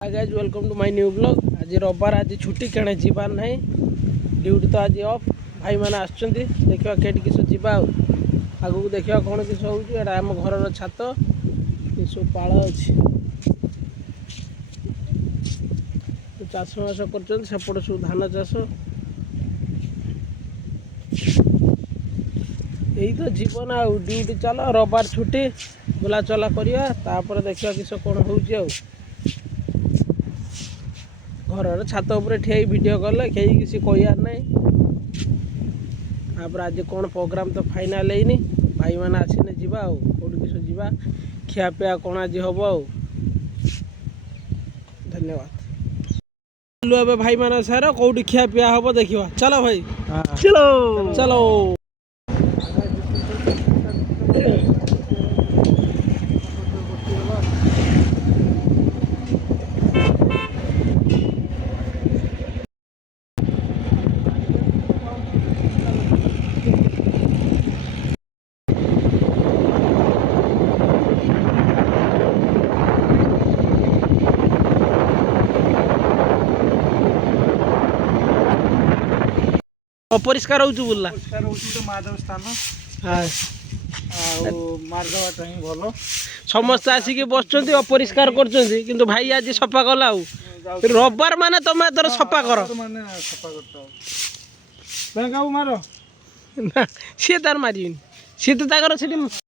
Hi guys welcome to my new blog. आज रविवार आज छुट्टी कणे जीवार नहीं ड्यूटी तो आज ऑफ भाई मैंने आसुँच देखा कहीं किस जावा आगू देखा कौन किस होगा आम घर छात सब पाल अच्छी चाष बास कर सेपटे सब धान चाष यही तो जीवन आ ड्यूटी चल रविवार छुट्टी बुला चला करिया तापर देखा किस कौन हो घर छात उपर ठिया भिड कले कहीं किसी कहार ना तापर आज कौन प्रोग्राम तो फाइनाल है भाई मैंने आसने जा किस जा खियापिया कौन आज हम धन्यवाद भाई मान सर कौटी खियापिया हम देखा चलो भाई चलो चलो अपरिष्कार हो बोलला माधव स्थान मारदवाटा ही भल समस्त आसिक बस अपरिष्कार कर भाई आज सफा कला रविवार मान तुम तर सफा कर मार ना सी तार मार सी तो से